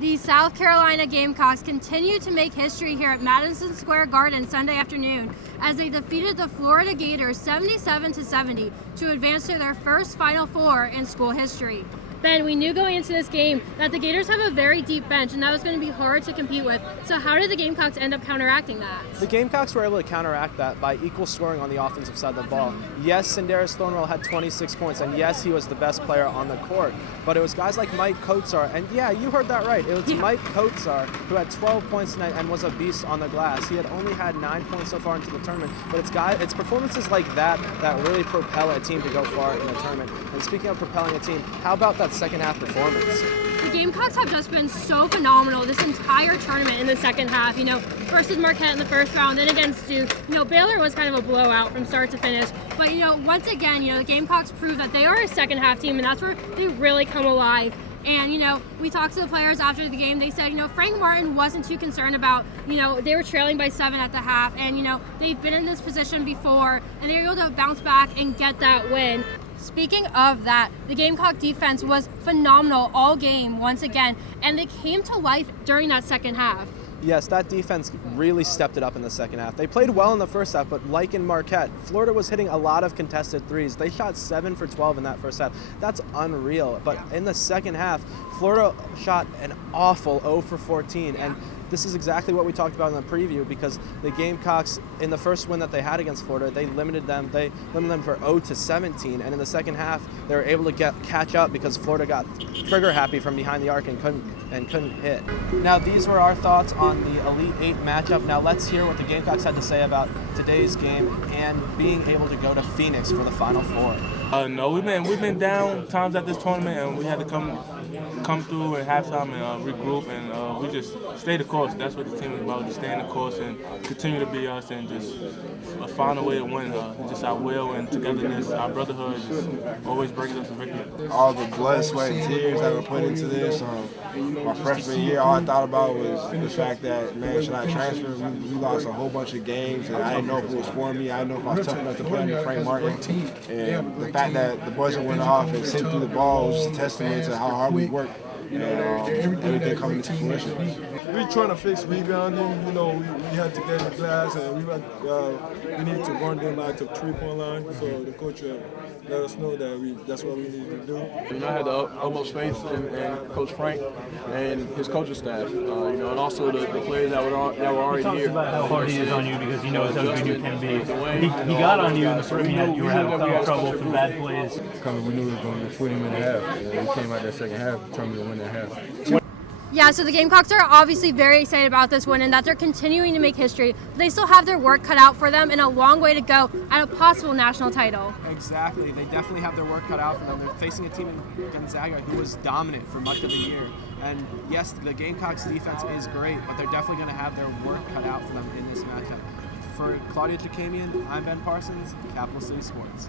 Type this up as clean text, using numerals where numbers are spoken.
The South Carolina Gamecocks continue to make history here at Madison Square Garden Sunday afternoon as they defeated the Florida Gators 77-70 to advance to their first Final Four in school history. Ben, we knew going into this game that the Gators have a very deep bench and that was going to be hard to compete with. So how did the Gamecocks end up counteracting that? The Gamecocks were able to counteract that by equal scoring on the offensive side of the ball. Yes, Sindarius Thornwell had 26 points, and yes, he was the best player on the court. But it was guys like Mike Kotsar, and yeah, you heard that right. It was Mike Kotsar who had 12 points tonight and was a beast on the glass. He had only had 9 points so far into the tournament, but it's performances like that that really propel a team to go far in the tournament. And speaking of propelling a team, how about that second half performance? The Gamecocks have just been so phenomenal this entire tournament in the second half. Versus Marquette in the first round, then against Duke. Baylor was kind of a blowout from start to finish. But, once again, the Gamecocks prove that they are a second half team, and that's where they really come alive. And, we talked to the players after the game. They said, Frank Martin wasn't too concerned about, they were trailing by 7 at the half. And, they've been in this position before, and they were able to bounce back and get that win. Speaking of that, the Gamecock defense was phenomenal all game once again, and they came to life during that second half. Yes, that defense really stepped it up in the second half. They played well in the first half, but like in Marquette, Florida was hitting a lot of contested threes. They shot 7 for 12 in that first half. That's unreal. But in the second half, Florida shot an awful 0 for 14. And this is exactly what we talked about in the preview, because the Gamecocks, in the first win that they had against Florida, they limited them for 0 to 17. And in the second half, they were able to catch up because Florida got trigger happy from behind the arc and couldn't hit. Now, these were our thoughts on the Elite Eight matchup. Now let's hear what the Gamecocks had to say about today's game and being able to go to Phoenix for the Final Four. No, we've been down times at this tournament, and we had to come through at halftime and regroup, and we just stay the course. That's what the team is about, just staying the course and continue to be us and just find a way to win. Just our will and togetherness, our brotherhood just always brings us to victory. All the blood, sweat, and tears that were put into this. My freshman year, all I thought about was the fact that, man, should I transfer? We lost a whole bunch of games, and I didn't know if it was for me. I didn't know if I was tough enough to play under Frank Martin. And the fact that the buzzer went off and sent through the ball was just a testament to how hard we worked. And everything coming to fruition. We're trying to fix rebounding. We had to get in the glass, and we need to run them at the 3-point line. So the coach let us know that that's what we need to do. I had the utmost faith in Coach Frank and his coaching staff. And also the players that were already here. How hard he is on you because he knows how good you can be. He got on you in the first half. You were having foul trouble from bad plays. We knew it was going to be 40 minute half. And we came out that second half determined to win that half. Yeah, so the Gamecocks are obviously very excited about this win and that they're continuing to make history. But they still have their work cut out for them and a long way to go at a possible national title. Exactly. They definitely have their work cut out for them. They're facing a team in Gonzaga who was dominant for much of the year. And yes, the Gamecocks defense is great, but they're definitely going to have their work cut out for them in this matchup. For Claudia, Chakamian, I'm Ben Parsons, Capital City Sports.